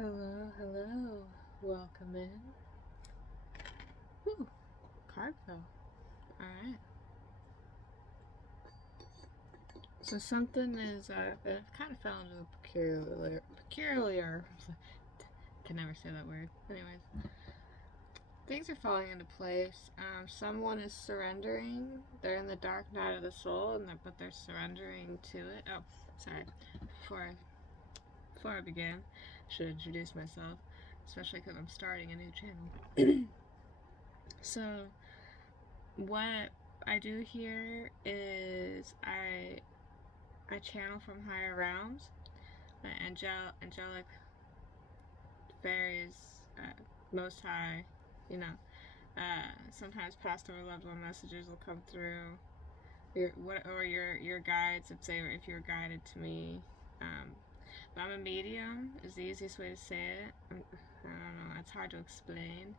Hello, hello. Welcome in. Ooh, card fell. Alright. So something is, it kind of fell into a peculiar, can never say that word. Anyways, things are falling into place. Someone is surrendering. They're in the dark night of the soul, but they're surrendering to it. Oh, sorry. Before I begin, I should introduce myself, especially because I'm starting a new channel. So, what I do here is I channel from higher realms, angelic fairies, most high, you know. Sometimes past or loved one messages will come through, your guides. If you're guided to me. But I'm a medium is the easiest way to say it. I don't know. It's hard to explain.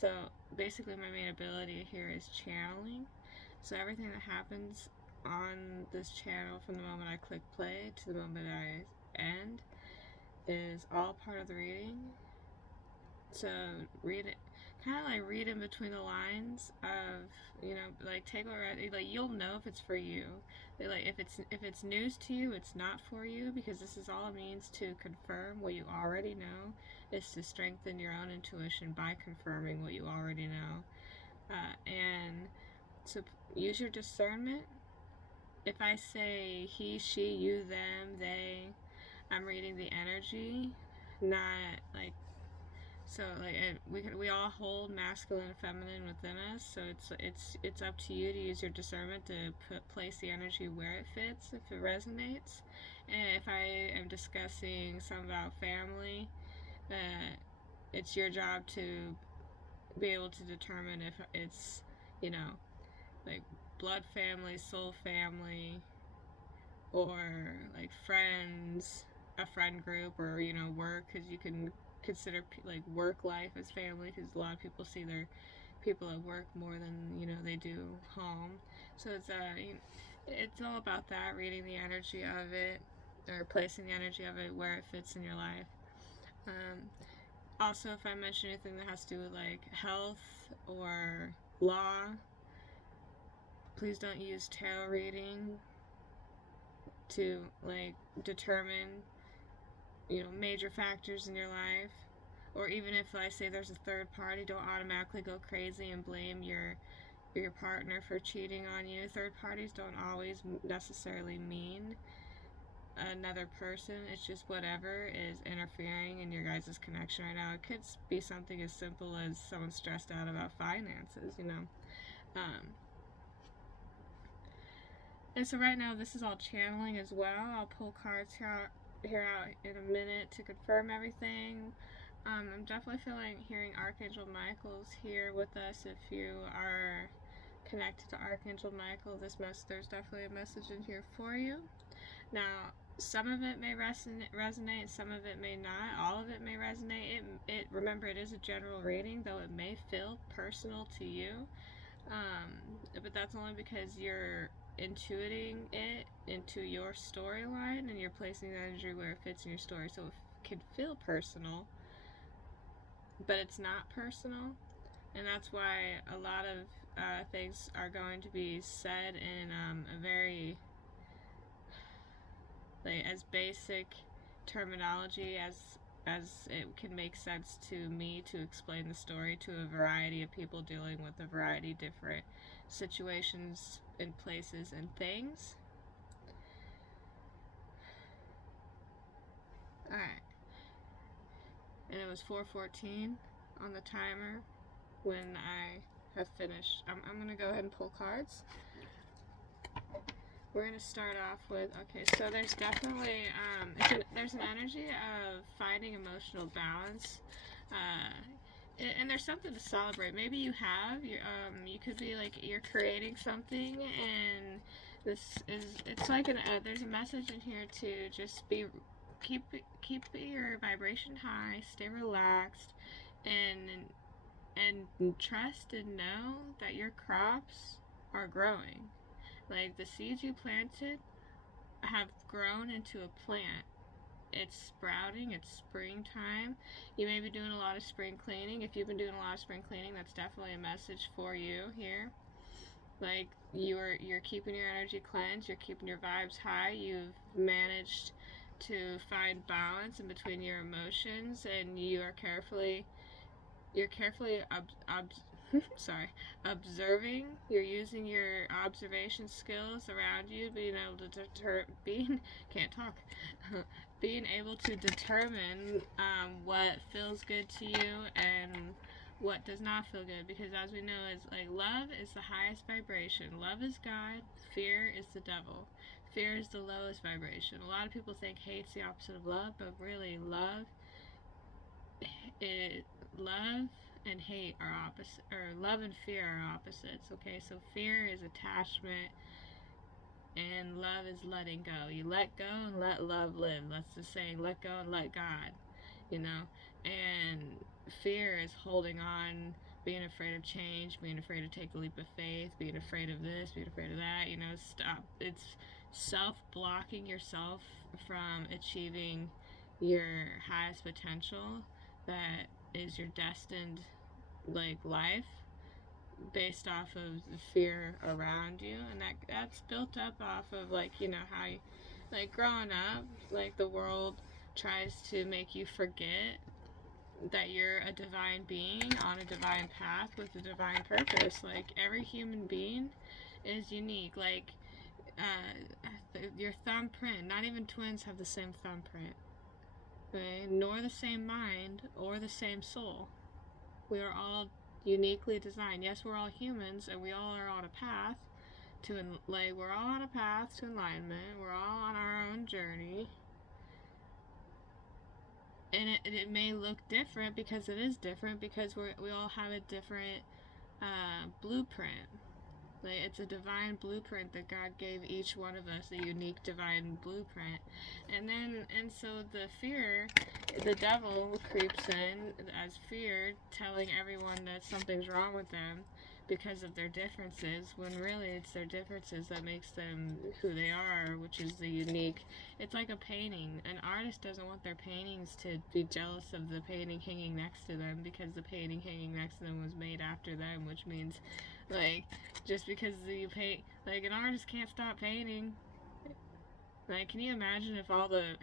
So basically, my main ability here is channeling. So everything that happens on this channel from the moment I click play to the moment I end is all part of the reading. So read it, kind of like read in between the lines of, like take a read, like you'll know if it's for you. Like if it's news to you, it's not for you, because this is all it means to confirm what you already know. Is to strengthen your own intuition by confirming what you already know, and so use your discernment. If I say he, she, you, them, they, I'm reading the energy, not like so like we all hold masculine and feminine within us. So it's up to you to use your discernment to place the energy where it fits, if it resonates. And if I am discussing something about family, it's your job to be able to determine if it's, you know, like blood family, soul family, or like friends, a friend group, or work, because you can consider like work life as family, because a lot of people see their people at work more than they do home. So it's all about that, reading the energy of it, or placing the energy of it where it fits in your life. Also, if I mention anything that has to do with like health or law, please don't use tarot reading to like determine major factors in your life. Or even if I say there's a third party, don't automatically go crazy and blame your partner for cheating on you. Third parties don't always necessarily mean another person. It's just whatever is interfering in your guys' connection right now. It could be something as simple as someone stressed out about finances. And so right now this is all channeling as well. I'll pull cards here out in a minute to confirm everything. I'm definitely hearing Archangel Michael's here with us. If you are connected to Archangel Michael, there's definitely a message in here for you. Now, some of it may resonate, some of it may not. All of it may resonate. Remember, it is a general reading, though it may feel personal to you. But that's only because you're intuiting it into your storyline, and you're placing the energy where it fits in your story. So it can feel personal, but it's not personal. And that's why a lot of things are going to be said in a very as basic terminology as it can make sense to me to explain the story to a variety of people dealing with a variety of different situations and places and things. Alright. And it was 4:14 on the timer when I have finished. I'm going to go ahead and pull cards. We're going to start off with, okay, so there's definitely, there's an energy of finding emotional balance, and there's something to celebrate. Maybe you could be like, you're creating something, and it's like there's a message in here to just keep your vibration high, stay relaxed, and trust and know that your crops are growing. Like the seeds you planted have grown into a plant, it's sprouting, it's springtime. You may be doing a lot of spring cleaning. If you've been doing a lot of spring cleaning, that's definitely a message for you here. Like you're keeping your energy cleansed, you're keeping your vibes high, you've managed to find balance in between your emotions, and you're carefully sorry, observing. You're using your observation skills around you, being able to can't talk, being able to determine what feels good to you and what does not feel good. Because as we know, is like love is the highest vibration. Love is God. Fear is the devil. Fear is the lowest vibration. A lot of people think hate's the opposite of love, but really it love and hate are opposite, or love and fear are opposites. Okay, so fear is attachment and love is letting go. You let go and let love live. That's the saying, let go and let God, you know. And fear is holding on, being afraid of change, being afraid to take a leap of faith, being afraid of this, being afraid of that, you know. Stop. It's self-blocking yourself from achieving your highest potential that is your destined like life, based off of the fear around you. And that's built up off of, like, you know, how you, like, growing up, like, the world tries to make you forget that you're a divine being on a divine path with a divine purpose. Like, every human being is unique. Like, your thumbprint, not even twins have the same thumbprint, okay? Nor the same mind or the same soul. We are all uniquely designed. Yes, we're all humans, and we all are on a path we're all on a path to enlightenment. We're all on our own journey, and it may look different, because it is different, because we all have a different blueprint. Like, it's a divine blueprint that God gave each one of us, a unique divine blueprint. And so the devil creeps in as fear, telling everyone that something's wrong with them because of their differences, when really it's their differences that makes them who they are, which is the unique. It's like a painting. An artist doesn't want their paintings to be jealous of the painting hanging next to them, because the painting hanging next to them was made after them, which means, like, just because you paint, like, an artist can't stop painting. Like, can you imagine if all the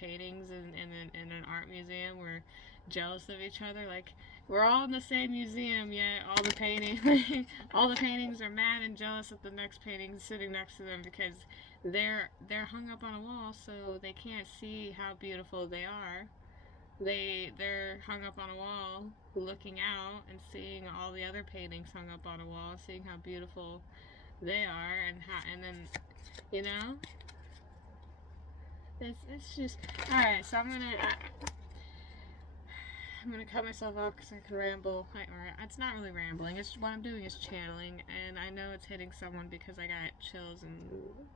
paintings in an art museum were jealous of each other? Like, we're all in the same museum, yet all the paintings are mad and jealous at the next painting sitting next to them, because they're hung up on a wall, so they can't see how beautiful they are. They're hung up on a wall, looking out and seeing all the other paintings hung up on a wall, seeing how beautiful they are, and then, you know, it's just, all right. So I'm gonna cut myself off because I can ramble. Or it's not really rambling. It's what I'm doing is channeling, and I know it's hitting someone because I got chills and,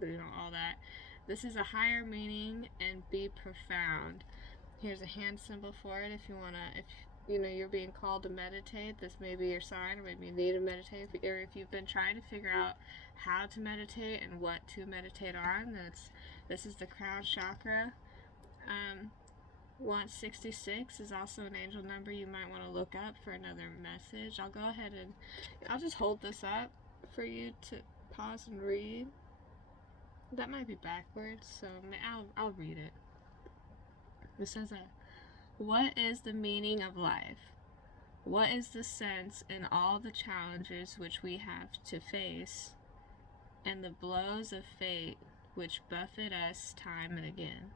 you know, all that. This is a higher meaning, and be profound. Here's a hand symbol for it. If you wanna, if you know you're being called to meditate, this may be your sign, or maybe you need to meditate. Or if you've been trying to figure out how to meditate and what to meditate on, this is the crown chakra. 166 is also an angel number you might want to look up for another message. I'll go ahead and I'll just hold this up for you to pause and read. That might be backwards, so I'll read it. It says, what is the meaning of life? What is the sense in all the challenges which we have to face, and the blows of fate which buffet us time and again?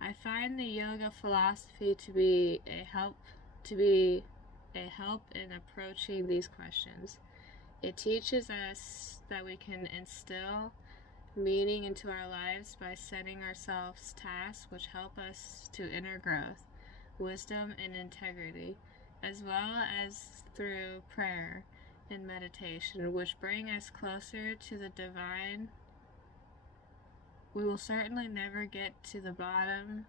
I find the yoga philosophy to be a help in approaching these questions. It teaches us that we can instill meaning into our lives by setting ourselves tasks which help us to inner growth, wisdom, and integrity, as well as through prayer and meditation, which bring us closer to the divine. We will certainly never get to the bottom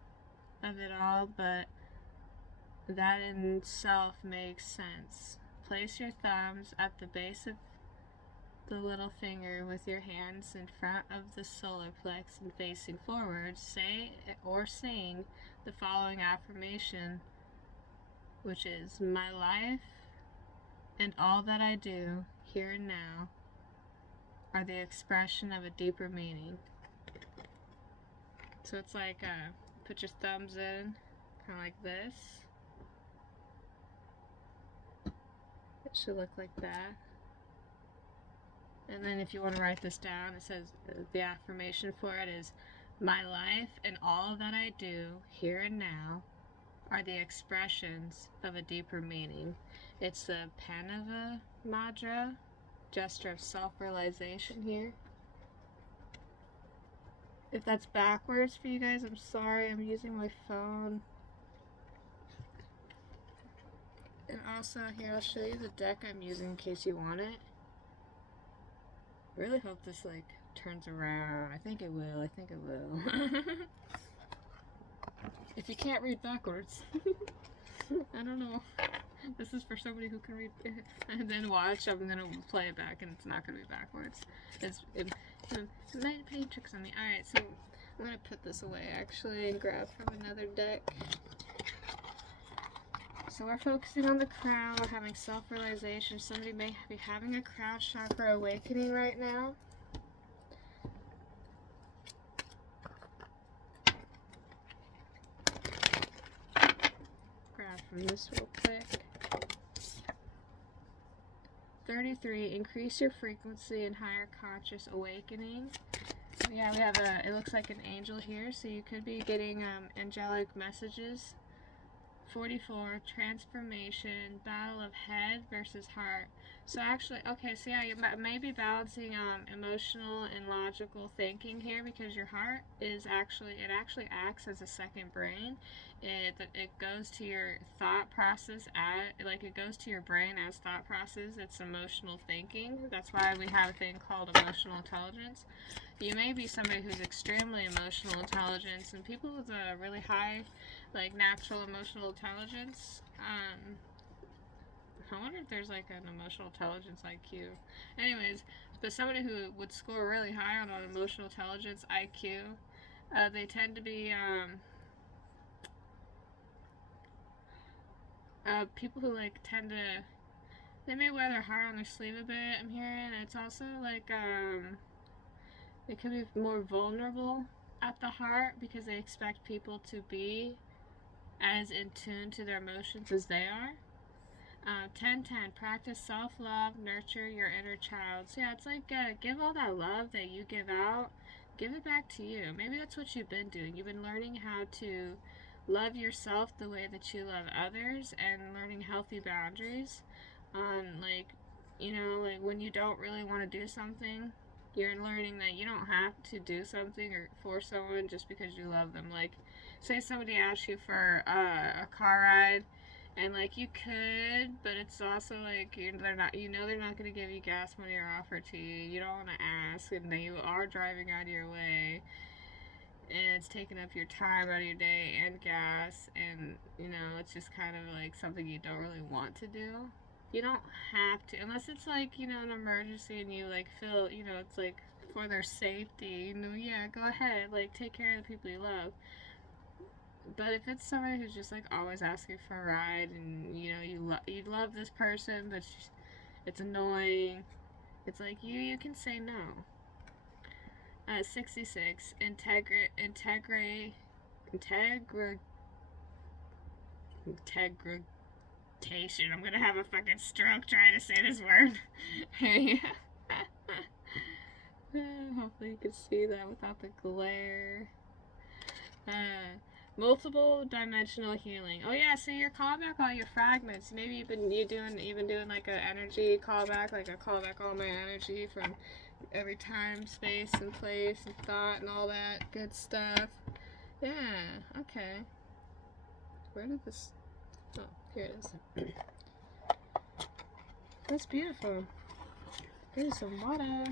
of it all, but that in itself makes sense. Place your thumbs at the base of the little finger with your hands in front of the solar plex and facing forward, say or sing the following affirmation, which is, my life and all that I do here and now are the expression of a deeper meaning. So it's like, put your thumbs in, kind of like this. It should look like that. And then if you want to write this down, it says the affirmation for it is, my life and all that I do here and now are the expressions of a deeper meaning. It's the Panava Madra, gesture of self-realization here. If that's backwards for you guys, I'm sorry, I'm using my phone. And also, here, I'll show you the deck I'm using in case you want it. I really hope this, like, turns around. I think it will. I think it will. If you can't read backwards. I don't know. This is for somebody who can read. And then watch, I'm going to play it back and it's not going to be backwards. It might play tricks on me. Alright, so I'm going to put this away, actually, and grab from another deck. So we're focusing on the crown, we're having self-realization. Somebody may be having a crown chakra awakening right now. Grab from this real quick. 33, increase your frequency in higher conscious awakening. Yeah, we have it looks like an angel here, so you could be getting angelic messages. 44, transformation, battle of head versus heart. So actually, okay, so yeah, you may be balancing emotional and logical thinking here, because your heart is actually acts as a second brain. It goes to your thought process it goes to your brain as thought process. It's emotional thinking. That's why we have a thing called emotional intelligence. You may be somebody who's extremely emotional intelligence, and people with a really high, like, natural emotional intelligence, I wonder if there's like an emotional intelligence IQ. Anyways, but somebody who would score really high on an emotional intelligence IQ, they tend to be people who like tend to, they may wear their heart on their sleeve a bit, I'm hearing. It's also like they could be more vulnerable at the heart because they expect people to be as in tune to their emotions as they are. 10-10, practice self-love, nurture your inner child. So yeah, it's like, give all that love that you give out, give it back to you. Maybe that's what you've been doing. You've been learning how to love yourself the way that you love others, and learning healthy boundaries. Like, you know, like when you don't really want to do something, you're learning that you don't have to do something or for someone just because you love them. Like, say somebody asks you for a car ride, and like you could, but it's also like they're not going to give you gas money or offer to you. You don't want to ask, and then you are driving out of your way, and it's taking up your time out of your day and gas, and you know, it's just kind of like something you don't really want to do. You don't have to, unless it's like, you know, an emergency and you like feel, you know, it's like for their safety, you know, yeah, go ahead, like take care of the people you love. But if it's somebody who's just like always asking for a ride, and you know you love this person, but it's annoying, it's like you can say no. 66, integration. I'm gonna have a fucking stroke trying to say this word. Hopefully you can see that without the glare. Multiple dimensional healing. Oh yeah, so you're calling back all your fragments. Maybe you've been doing like an energy callback, like a callback all my energy from every time, space, and place, and thought, and all that good stuff. Yeah, okay. Where did this... Oh, here it is. That's beautiful. Here's some water.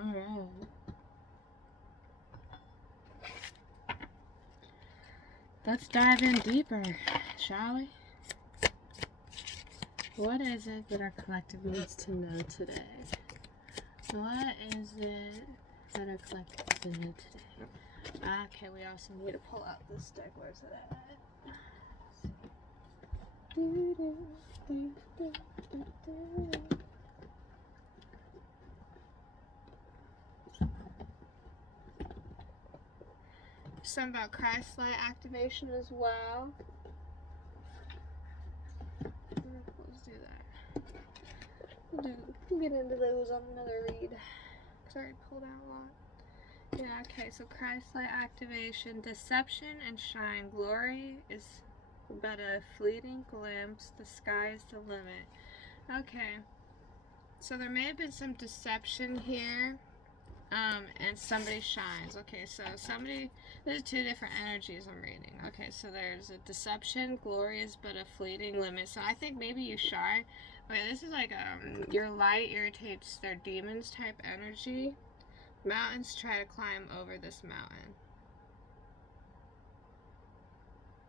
Alright. Let's dive in deeper, shall we? What is it that our collective needs to know today? What is it that our collective needs to know today? Okay, we also need to pull out this deck. Where's it at? Some about Christ light activation as well. Let's do that. We'll get into those on another read. Sorry, pulled out a lot. Yeah, okay, so Christ light activation, deception and shine. Glory is but a fleeting glimpse, the sky is the limit. Okay, so there may have been some deception here, and somebody shines. Okay, so there's two different energies I'm reading. Okay, so there's a deception, glory is but a fleeting limit. So I think maybe you shine. Okay, this is like, your light irritates their demons type energy. Mountains try to climb over this mountain.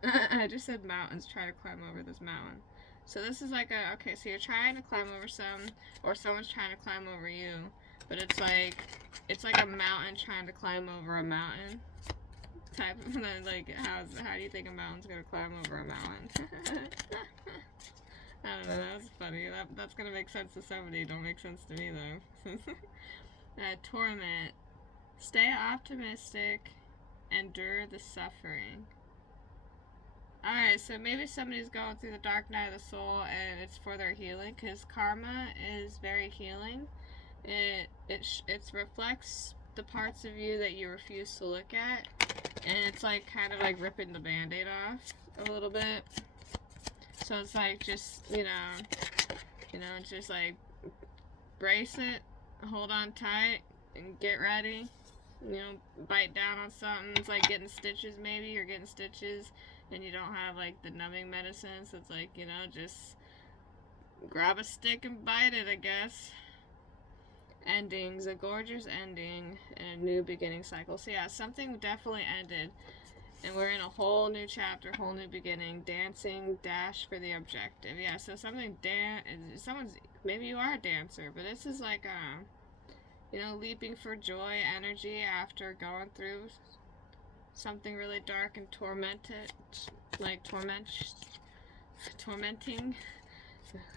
I just said mountains try to climb over this mountain. So this is like okay, so you're trying to climb over or someone's trying to climb over you, but it's like a mountain trying to climb over a mountain type of, like, how do you think a mountain's gonna climb over a mountain? I don't know, that was funny. That's gonna make sense to somebody, don't make sense to me though. Torment. Stay optimistic, endure the suffering. Alright, so maybe somebody's going through the dark night of the soul and it's for their healing, because karma is very healing. It reflects the parts of you that you refuse to look at, and it's like kind of like ripping the band-aid off a little bit. So it's like just, it's just like brace it, hold on tight, and get ready. Bite down on something. It's like getting stitches, maybe. You're getting stitches and you don't have like the numbing medicine, so it's like, just grab a stick and bite it, I guess. Endings, a gorgeous ending and a new beginning cycle. So yeah, something definitely ended and we're in a whole new chapter, whole new beginning. Dancing, dash for the objective. Yeah, so maybe you are a dancer, but this is like leaping for joy energy after going through something really dark and tormenting.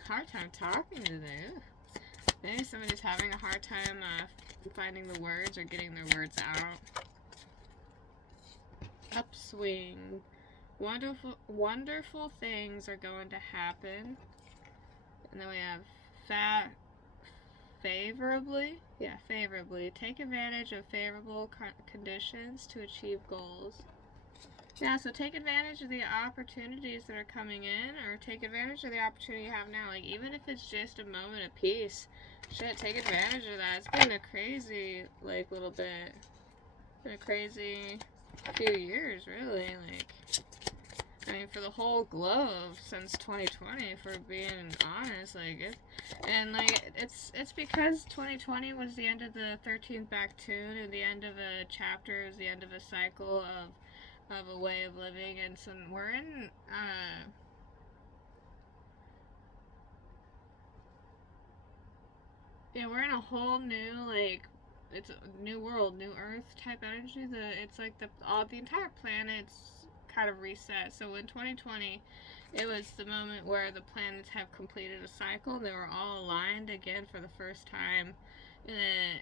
Hard time talking today. Maybe somebody's having a hard time finding the words or getting their words out. Upswing. Wonderful things are going to happen. And then we have favorably. Yeah, favorably. Take advantage of favorable conditions to achieve goals. Yeah, so take advantage of the opportunities that are coming in, or take advantage of the opportunity you have now. Like, even if it's just a moment of peace, shit, take advantage of that. It's been a crazy, little bit. Been a crazy few years, really. For the whole globe since 2020, if we're being honest, it's because 2020 was the end of the 13th Baktun, and the end of a chapter is the end of a cycle of a way of living, and so we're in we're in a whole new, it's a new world, new earth type energy. It's like the entire planet's kind of reset. So in 2020, it was the moment where the planets have completed a cycle. They were all aligned again for the first time in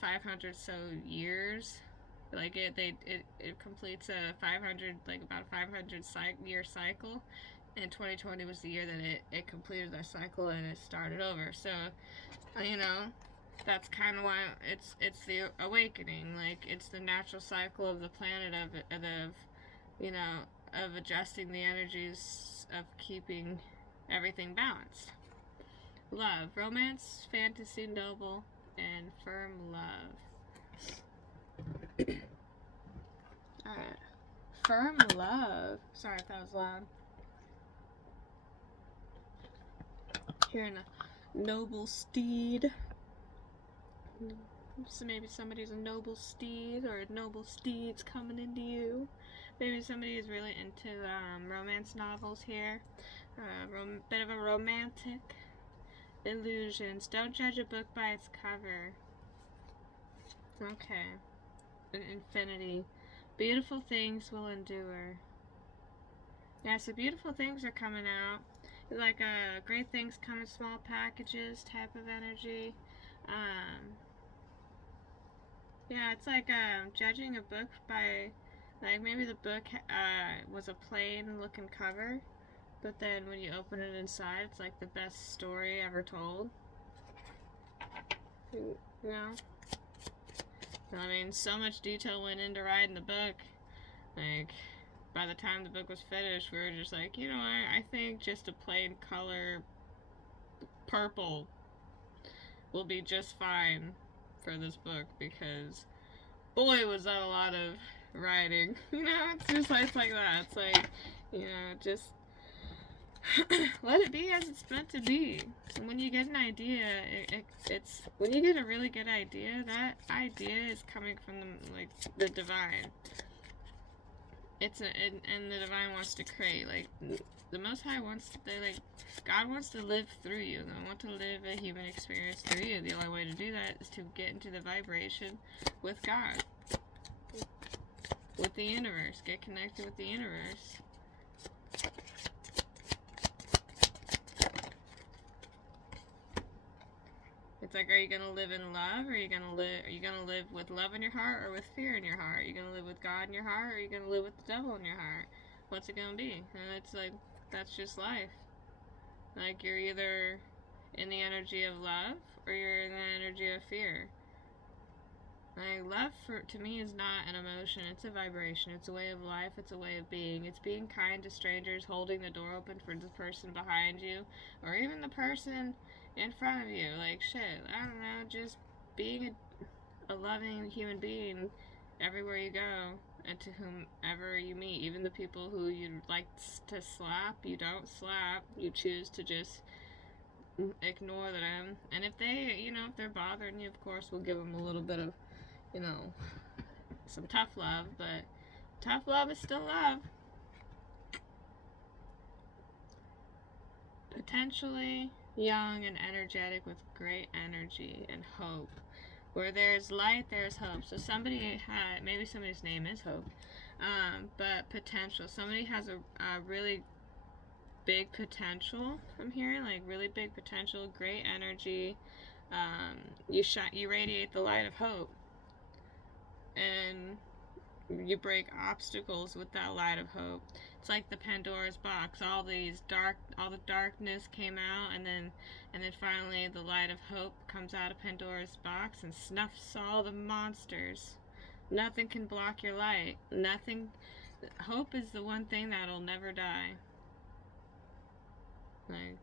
500 so years. It completes a 500, about a 500 year cycle. And 2020 was the year that it completed that cycle and it started over. So, that's kind of why it's the awakening. It's the natural cycle of the planet of adjusting the energies of keeping everything balanced. Love, romance, fantasy, noble, and firm love. Alright. Firm love. Sorry if that was loud. Hearing a noble steed. So maybe somebody's a noble steed, or a noble steed's coming into you. Maybe somebody is really into romance novels here. Bit of a romantic. Illusions. Don't judge a book by its cover. Okay. An infinity. Beautiful things will endure. Yeah, so beautiful things are coming out. Like great things come in small packages type of energy. Yeah, it's like judging a book by, like, maybe the book was a plain looking cover, but then when you open it inside, it's like the best story ever told. You know? I mean, so much detail went into writing the book. Like, by the time the book was finished, we were just like, you know what, I think just a plain color purple will be just fine for this book, because boy was that a lot of writing. You know, it's like that. It's like, you know, just let it be as it's meant to be. And when you get an idea, it's when you get a really good idea, that idea is coming from the divine. And the divine wants to create, like, the Most High wants to, God wants to live through you. They want to live a human experience through you. The only way to do that is to get into the vibration with God, with the universe. Get connected with the universe. It's like, are you gonna live in love, or are you gonna live with love in your heart, or with fear in your heart? Are you gonna live with God in your heart, or are you gonna live with the devil in your heart? What's it gonna be? And it's like, that's just life. Like, you're either in the energy of love, or you're in the energy of fear. Like, love to me is not an emotion, it's a vibration, it's a way of life, it's a way of being. It's being kind to strangers, holding the door open for the person behind you, or even the person in front of you. Like, shit, I don't know, just being a loving human being everywhere you go, and to whomever you meet. Even the people who you'd like to slap, you don't slap, you choose to just ignore them. And if they, if they're bothering you, of course we'll give them a little bit of, some tough love, but tough love is still love. Potentially young and energetic with great energy and hope. Where there's light, there's hope. So maybe somebody's name is Hope, but potential. Somebody has a really big potential. I'm hearing, like, really big potential, great energy. You radiate the light of hope, and you break obstacles with that light of hope. It's like the Pandora's box. All the darkness came out, and then finally the light of hope comes out of Pandora's box and snuffs all the monsters. Nothing can block your light. Nothing. Hope is the one thing that'll never die. Like,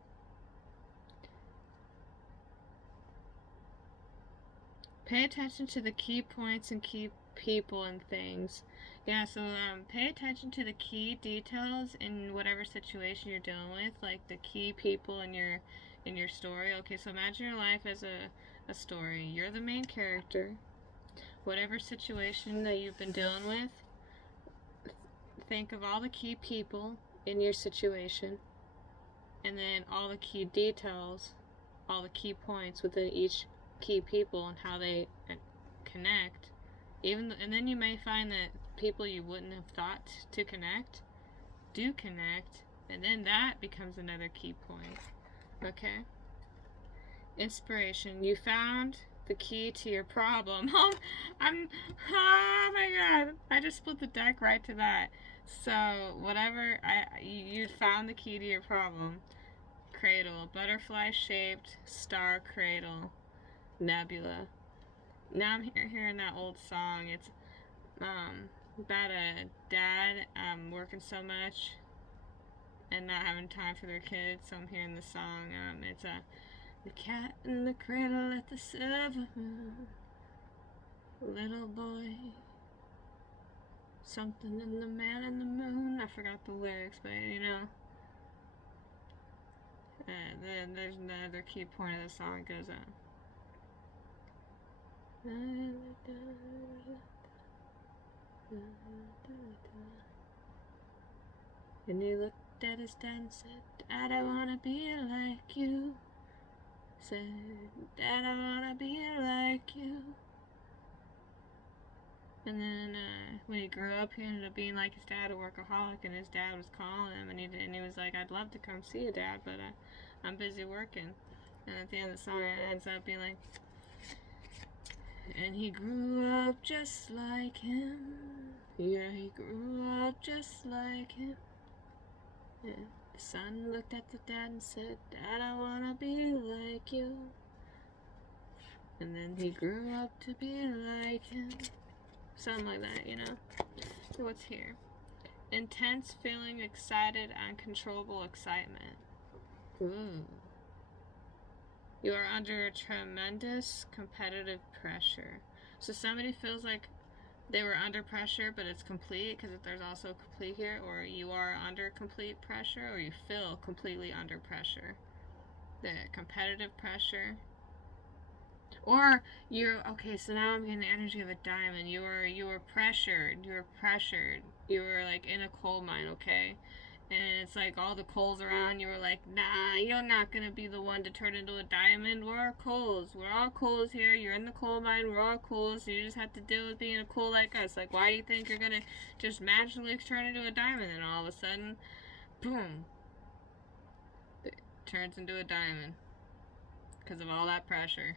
pay attention to the key points and key people and things. Yeah, so pay attention to the key details in whatever situation you're dealing with, like the key people in your story. Okay, so imagine your life as a story. You're the main character. Whatever situation that you've been dealing with, think of all the key people in your situation, and then all the key details, all the key points within each key people and how they connect. And then you may find that people you wouldn't have thought to connect do connect, and then that becomes another key point. Okay? Inspiration. You found the key to your problem. Oh my god, I just split the deck right to that. So whatever, you found the key to your problem. Cradle, butterfly shaped star cradle, nebula. Now I'm hearing that old song. It's about a dad working so much and not having time for their kids. So I'm hearing the song. It's the cat in the cradle at the silver moon, little boy, something in the man in the moon. I forgot the lyrics, but then there's another key point of the song. It goes on. And he looked at his dad and said, Dad, I wanna be like you. Said, Dad, I wanna be like you. And then when he grew up, he ended up being like his dad, a workaholic, and his dad was calling him, and he was like, I'd love to come see you, Dad, but I'm busy working. And at the end of the song, it ends up being like, and he grew up just like him. Yeah, he grew up just like him. Yeah. The son looked at the dad and said, Dad, I wanna be like you. And then he grew up to be like him. Something like that, you know? So what's here? Intense feeling, excited, uncontrollable excitement. Ooh. You are under tremendous competitive pressure. So somebody feels like they were under pressure, but it's complete, because there's also complete here, or you are under complete pressure, or you feel completely under pressure. The competitive pressure. Or you're, okay, so now I'm getting the energy of a diamond. You were pressured. You were like in a coal mine, okay? And it's like all the coals around. You were like, nah, you're not gonna be the one to turn into a diamond. We're all coals. We're all coals here. You're in the coal mine. We're all coals. So you just have to deal with being a coal like us. Like, why do you think you're gonna just magically turn into a diamond? And all of a sudden, boom, it turns into a diamond because of all that pressure.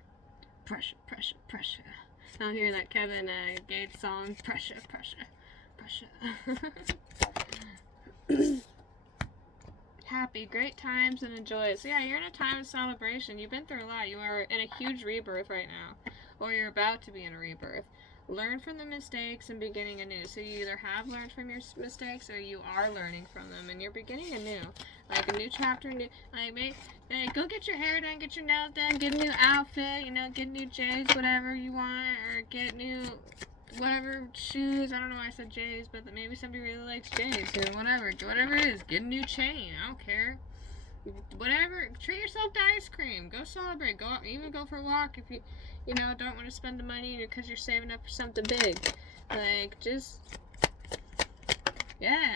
Pressure, pressure, pressure. I'm hearing that Kevin Gates song, pressure, pressure, pressure. Happy, great times, and enjoy it. So yeah, you're in a time of celebration. You've been through a lot. You are in a huge rebirth right now, or you're about to be in a rebirth. Learn from the mistakes and beginning anew. So you either have learned from your mistakes, or you are learning from them, and you're beginning anew. Like a new chapter, go get your hair done, get your nails done, get a new outfit, get new J's, whatever you want, or get new whatever shoes. I don't know why I said J's, but maybe somebody really likes J's, or whatever it is. Get a new chain. I don't care. Whatever. Treat yourself to ice cream. Go celebrate. Even go for a walk if you don't want to spend the money because you're saving up for something big. Like, just, yeah.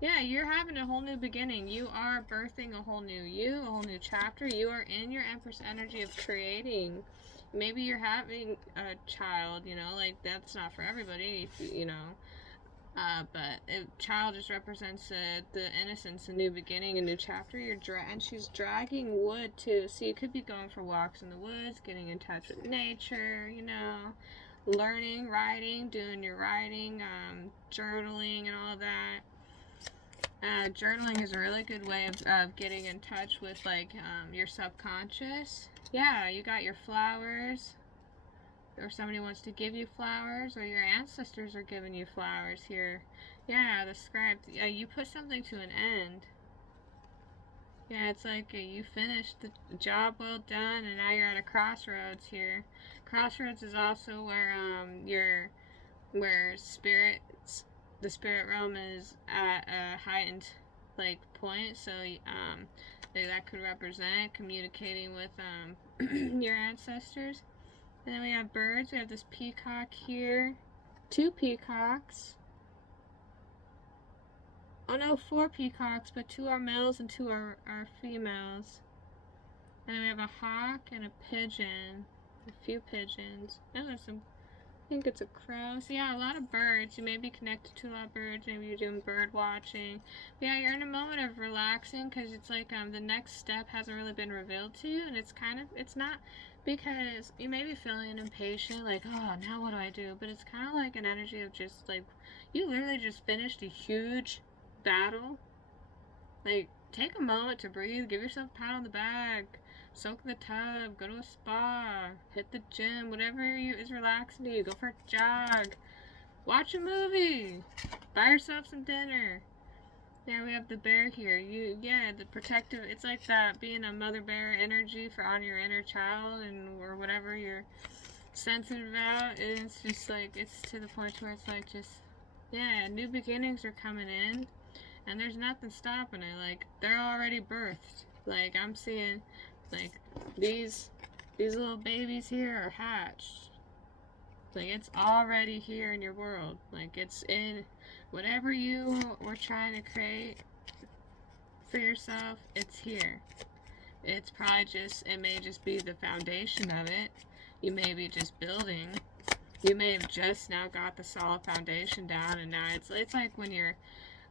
Yeah, you're having a whole new beginning. You are birthing a whole new you, a whole new chapter. You are in your Empress energy of creating. Maybe you're having a child, like, that's not for everybody, but a child just represents the innocence, a new beginning, a new chapter. And she's dragging wood, too, so you could be going for walks in the woods, getting in touch with nature, learning, writing, doing your writing, journaling, and all that. Journaling is a really good way of getting in touch with, like, your subconscious. Yeah, you got your flowers, or somebody wants to give you flowers, or your ancestors are giving you flowers here. Yeah, the scribe. Yeah, you put something to an end. Yeah, it's like you finished the job well done, and now you're at a crossroads here. Crossroads is also where the spirit realm is at a heightened, like, point. So that could represent communicating with your ancestors. And then we have birds. We have this peacock here. 2 peacocks. Oh no, 4 peacocks, but 2 are males and 2 are females. And then we have a hawk and a pigeon. A few pigeons. Oh, I think it's a crow. So yeah, a lot of birds. You may be connected to a lot of birds. Maybe you're doing bird watching. But yeah, you're in a moment of relaxing, because it's like the next step hasn't really been revealed to you, and it's not, because you may be feeling impatient, like, oh, now what do I do? But it's kind of like an energy of just like, you literally just finished a huge battle. Like, take a moment to breathe, give yourself a pat on the back, soak in the tub, go to a spa, hit the gym, whatever is relaxing to you. Go for a jog, watch a movie, buy yourself some dinner. There we have the bear here. The protective, it's like that, being a mother bear energy on your inner child, or whatever you're sensitive about. It's just like, it's to the point where it's like, just, yeah, new beginnings are coming in, and there's nothing stopping it. Like, they're already birthed. Like, I'm seeing, like, these These little babies here are hatched. Like, it's already here in your world. Like, it's in whatever you were trying to create for yourself, it's here. It's probably just, it may just be the foundation of it. You may be just building. You may have just now got the solid foundation down, and now it's like when you're,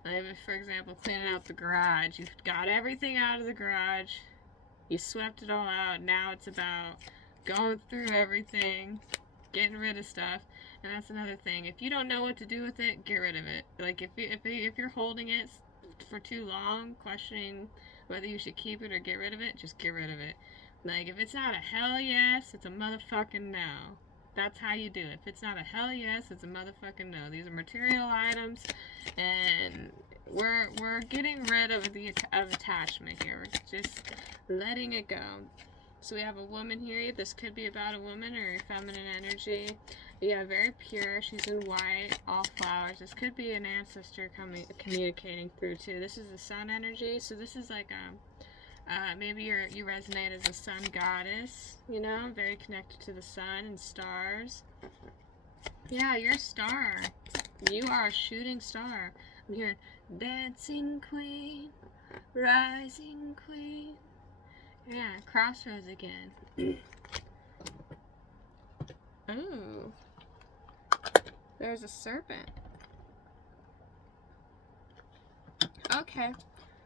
like, for example, cleaning out the garage. You've got everything out of the garage. You swept it all out. Now it's about going through everything, getting rid of stuff. And that's another thing. If you don't know what to do with it, get rid of it. Like, if you're holding it for too long, questioning whether you should keep it or get rid of it, just get rid of it. Like, if it's not a hell yes, it's a motherfucking no. That's how you do it. If it's not a hell yes, it's a motherfucking no. These are material items, and we're getting rid of of attachment here. We're just letting it go. So we have a woman here. This could be about a woman or feminine energy. Yeah, very pure. She's in white, all flowers. This could be an ancestor communicating through too. This is the sun energy. So this is like maybe you resonate as a sun goddess. You know, very connected to the sun and stars. Yeah, you're a star. You are a shooting star. I'm hearing dancing queen, rising queen. Yeah, crossroads again. Ooh. There's a serpent. Okay.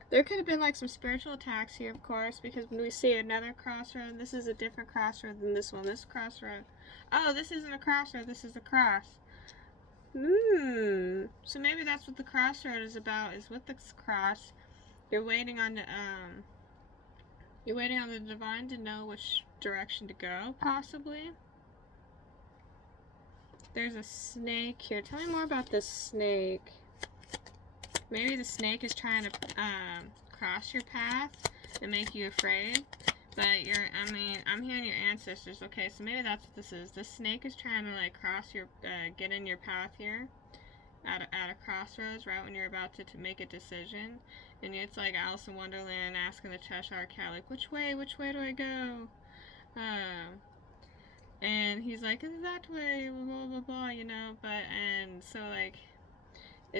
There could have been like some spiritual attacks here, of course, because when we see another crossroad, this is a different crossroad than this one. This crossroad. Oh, this isn't a crossroad, this is a cross. So maybe that's what the crossroad is about, is with this cross. You're waiting on the divine to know which direction to go, possibly. There's a snake here. Tell me more about this snake. Maybe the snake is trying to cross your path and make you afraid. But I'm hearing your ancestors. Okay, so maybe that's what this is. This snake is trying to like get in your path here at a crossroads, right when you're about to make a decision. And it's like Alice in Wonderland asking the Cheshire Cat, like, which way do I go? And he's like, it's that way, blah, blah, blah, you know, and so, like,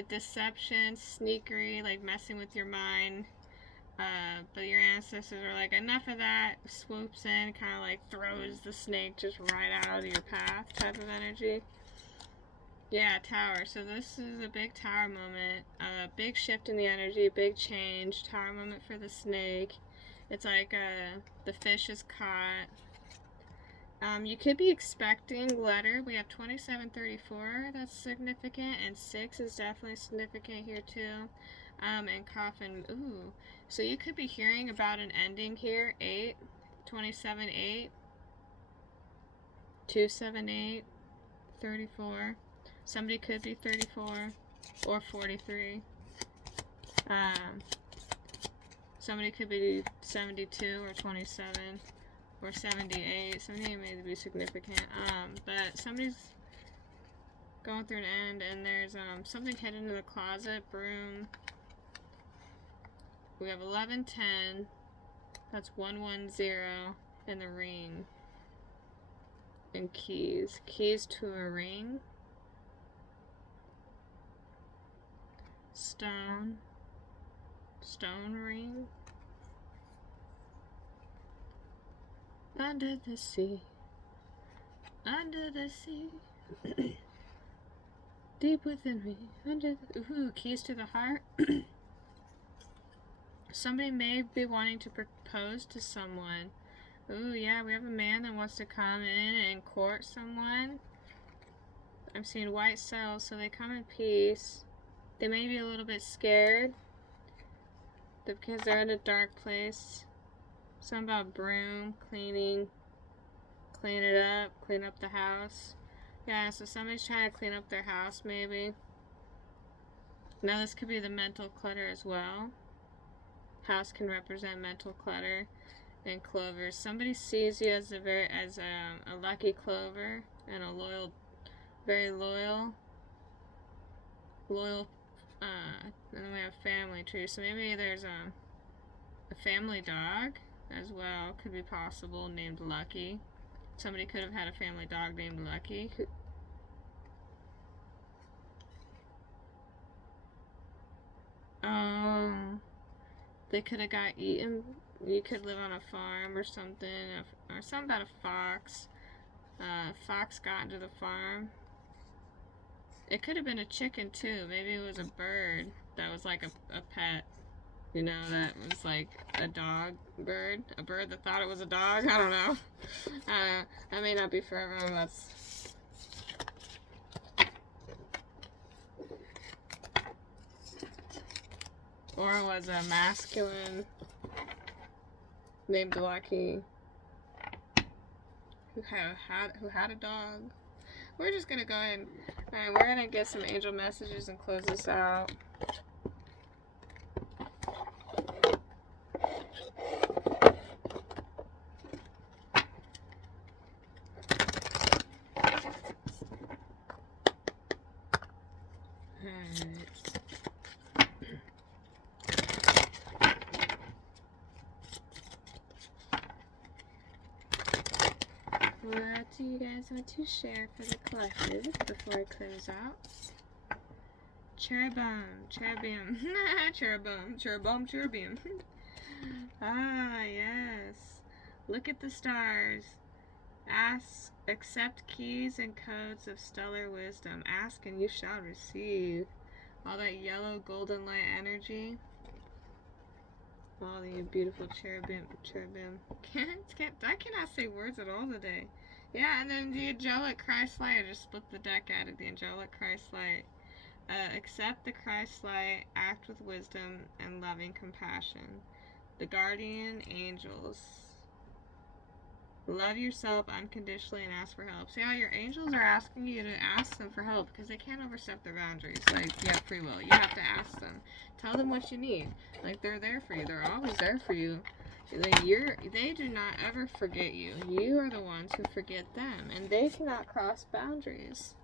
deception, sneakery, like, messing with your mind, but your ancestors are like, enough of that, swoops in, kind of, like, throws the snake just right out of your path type of energy. Yeah, tower, so this is a big tower moment, a big shift in the energy, big change, tower moment for the snake. It's like, the fish is caught. You could be expecting letter. We have 2734, that's significant, and 6 is definitely significant here too. And coffin, ooh. So you could be hearing about an ending here, 8, 27, 8, 278, 34. Somebody could be 34 or 43. Somebody could be 72 or 27. Or 78. 78 may be significant. But somebody's going through an end, and there's something hidden in the closet. Broom. We have 1110. That's 110 in the ring. And keys. Keys to a ring. Stone. Stone ring. Under the sea, under the sea, deep within me, under the, ooh, keys to the heart. Somebody may be wanting to propose to someone. Ooh, yeah, we have a man that wants to come in and court someone. I'm seeing white cells, so they come in peace. They may be a little bit scared because they're in a dark place. Something about broom, clean up the house. Yeah, so somebody's trying to clean up their house, maybe. Now this could be the mental clutter as well. House can represent mental clutter. And clovers. Somebody sees you as a lucky clover and a loyal, very loyal. And then we have family tree. So maybe there's a family dog as well, could be possible, named Lucky. Somebody could have had a family dog named Lucky. They could have got eaten. You could live on a farm or something, or something about a fox. Fox got into the farm. It could have been a chicken too. Maybe it was a bird that was like a pet. You know, that was like a dog bird. A bird that thought it was a dog. I don't know. That may not be for everyone. That's... Or it was a masculine named Lucky who had a dog. We're just gonna go ahead and... Alright, we're gonna get some angel messages and close this out. What do you guys want to share for the collective before I close out? Cherubim, cherubim, cherubim, cherubim, cherubim. Ah, yes. Look at the stars. Ask, accept keys and codes of stellar wisdom. Ask and you shall receive. All that yellow golden light energy. All the beautiful cherubim. I cannot say words at all today. Yeah, and then the angelic Christ light. I just split the deck out of the angelic Christ light. Accept the Christ light. Act with wisdom and loving compassion. The guardian angels. Love yourself unconditionally and ask for help. See how your angels are asking you to ask them for help because they can't overstep their boundaries. Like, you have free will. You have to ask them. Tell them what you need. Like, they're there for you. They're always there for you. They do not ever forget you. You are the ones who forget them. And they cannot cross boundaries.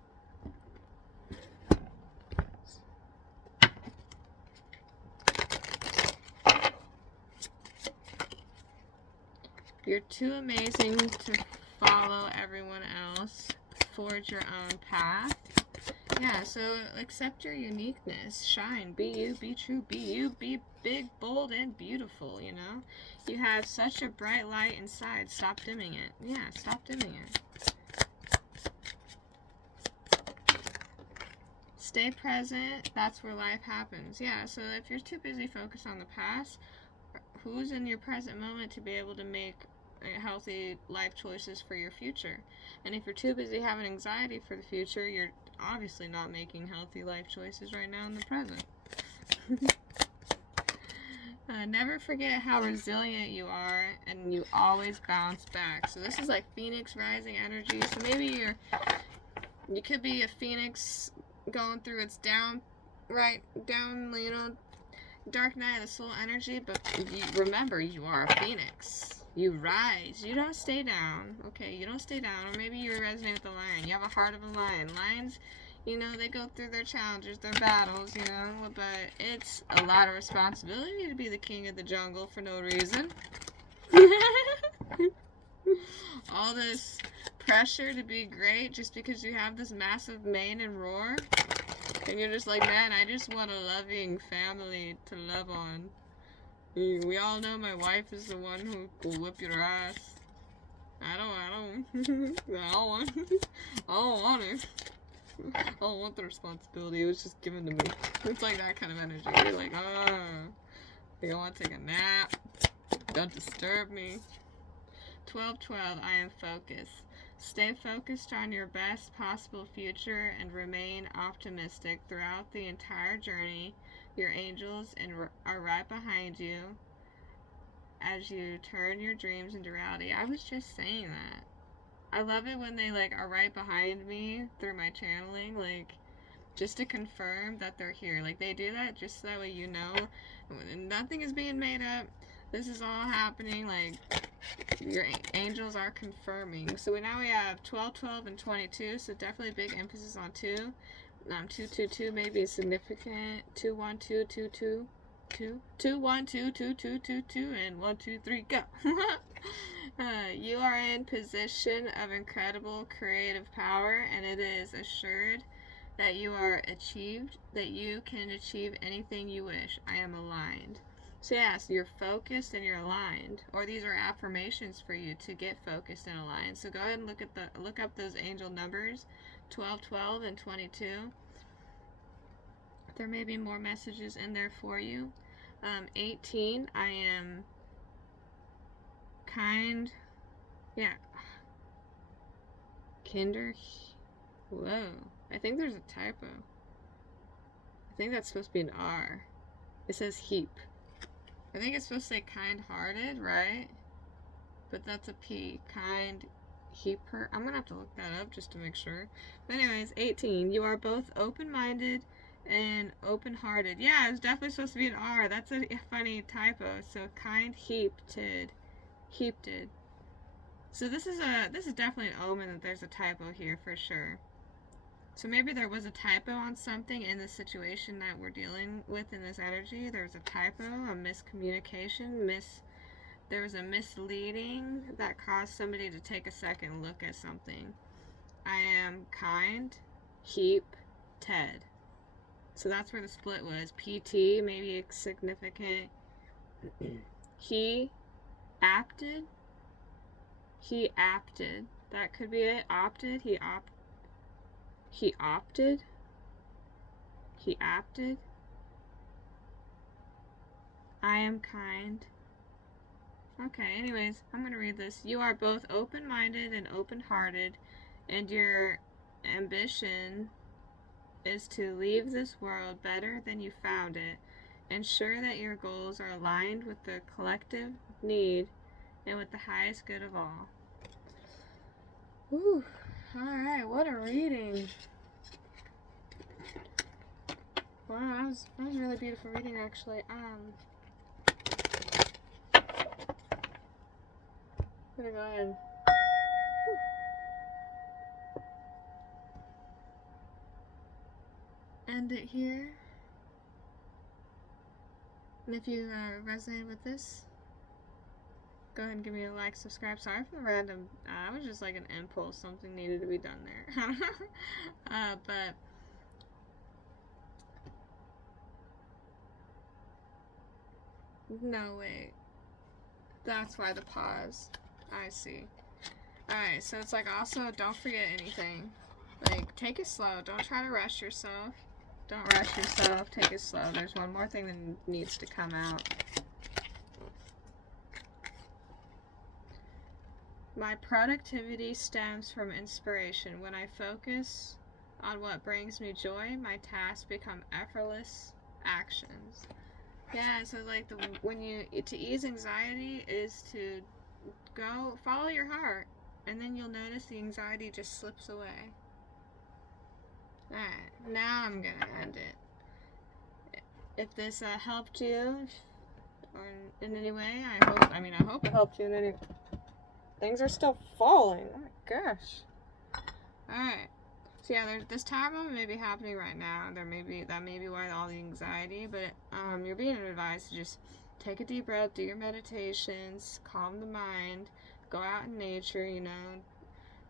You're too amazing to follow everyone else. Forge your own path. Yeah, so accept your uniqueness. Shine. Be you. Be true. Be you. Be big, bold, and beautiful, you know? You have such a bright light inside. Stop dimming it. Yeah, stop dimming it. Stay present. That's where life happens. Yeah, so if you're too busy focused on the past, who's in your present moment to be able to make healthy life choices for your future? And if you're too busy having anxiety for the future, you're obviously not making healthy life choices right now in the present. Never forget how resilient you are, and you always bounce back. So this is like Phoenix rising energy. So maybe you could be a phoenix going through its down, you know, dark night of the soul energy, but remember, you are a phoenix. You rise. You don't stay down. Okay, you don't stay down. Or maybe you resonate with the lion. You have a heart of a lion. Lions, you know, they go through their challenges, their battles, you know, but it's a lot of responsibility to be the king of the jungle for no reason. All this pressure to be great just because you have this massive mane and roar. And you're just like, man, I just want a loving family to love on. We all know my wife is the one who will whip your ass. I don't want it. I don't want the responsibility. It was just given to me. It's like that kind of energy. You're like, I think I want to take a nap. Don't disturb me. 12-12, I am focused. Stay focused on your best possible future and remain optimistic throughout the entire journey. Your angels are right behind you as you turn your dreams into reality. I was just saying that. I love it when they are right behind me through my channeling, just to confirm that they're here. They do that just so that way you know nothing is being made up. This is all happening. Your angels are confirming. So now we have 12, 12, and 22. So definitely big emphasis on 2. 2, 2, 2 may be significant. 2, 1, 2, 2, 2, 2, 2, 1, 2, 2, 2, 2, 2, and 1, 2, 3, go. You are in position of incredible creative power, and it is assured that you can achieve anything you wish. I am aligned. So yes, you're focused and you're aligned. Or these are affirmations for you to get focused and aligned. So go ahead and look up those angel numbers, 12, 12, and 22. There may be more messages in there for you. 18, I am kind. Yeah. Kinder. Whoa. I think there's a typo. I think that's supposed to be an R. It says heap. I think it's supposed to say kind-hearted, right? But that's a P. Kind heaper. I'm gonna have to look that up just to make sure. But anyways, 18. You are both open-minded and open-hearted. Yeah, it's definitely supposed to be an R. That's a funny typo. So kind-heaped. Heaped. So this is definitely an omen that there's a typo here for sure. So maybe there was a typo on something in the situation that we're dealing with in this energy. There was a typo, a miscommunication, there was a misleading that caused somebody to take a second look at something. I am kind, heap, Ted. So that's where the split was. PT, maybe significant. He apted. That could be it. Opted. He opted. I am kind. Okay, anyways, I'm going to read this. You are both open-minded and open-hearted, and your ambition is to leave this world better than you found it. Ensure that your goals are aligned with the collective need and with the highest good of all. Whew. Alright, what a reading. Wow, that was a really beautiful reading, actually. I'm gonna go ahead and end it here. And if you resonate with this, go ahead and give me a like, subscribe. Sorry for the random. It was just like an impulse. Something needed to be done there. But no, wait. That's why the pause. I see. Alright, so it's like also don't forget anything. Like, take it slow. Don't try to rush yourself. Don't rush yourself. Take it slow. There's one more thing that needs to come out. My productivity stems from inspiration. When I focus on what brings me joy, my tasks become effortless actions. Yeah, so like to ease anxiety is to go follow your heart, and then you'll notice the anxiety just slips away. Alright, now I'm gonna end it. If this helped you or in any way, I hope it helped you in any. Things are still falling. Oh my gosh. Alright. So yeah, this tower moment may be happening right now. That may be why all the anxiety, but you're being advised to just take a deep breath, do your meditations, calm the mind, go out in nature,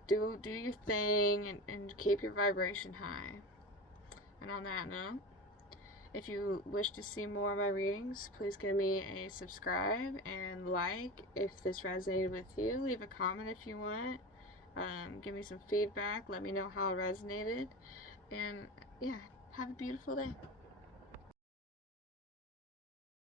do your thing and keep your vibration high. And on that note, if you wish to see more of my readings, please give me a subscribe and like if this resonated with you. Leave a comment if you want. Give me some feedback. Let me know how it resonated. And yeah, have a beautiful day.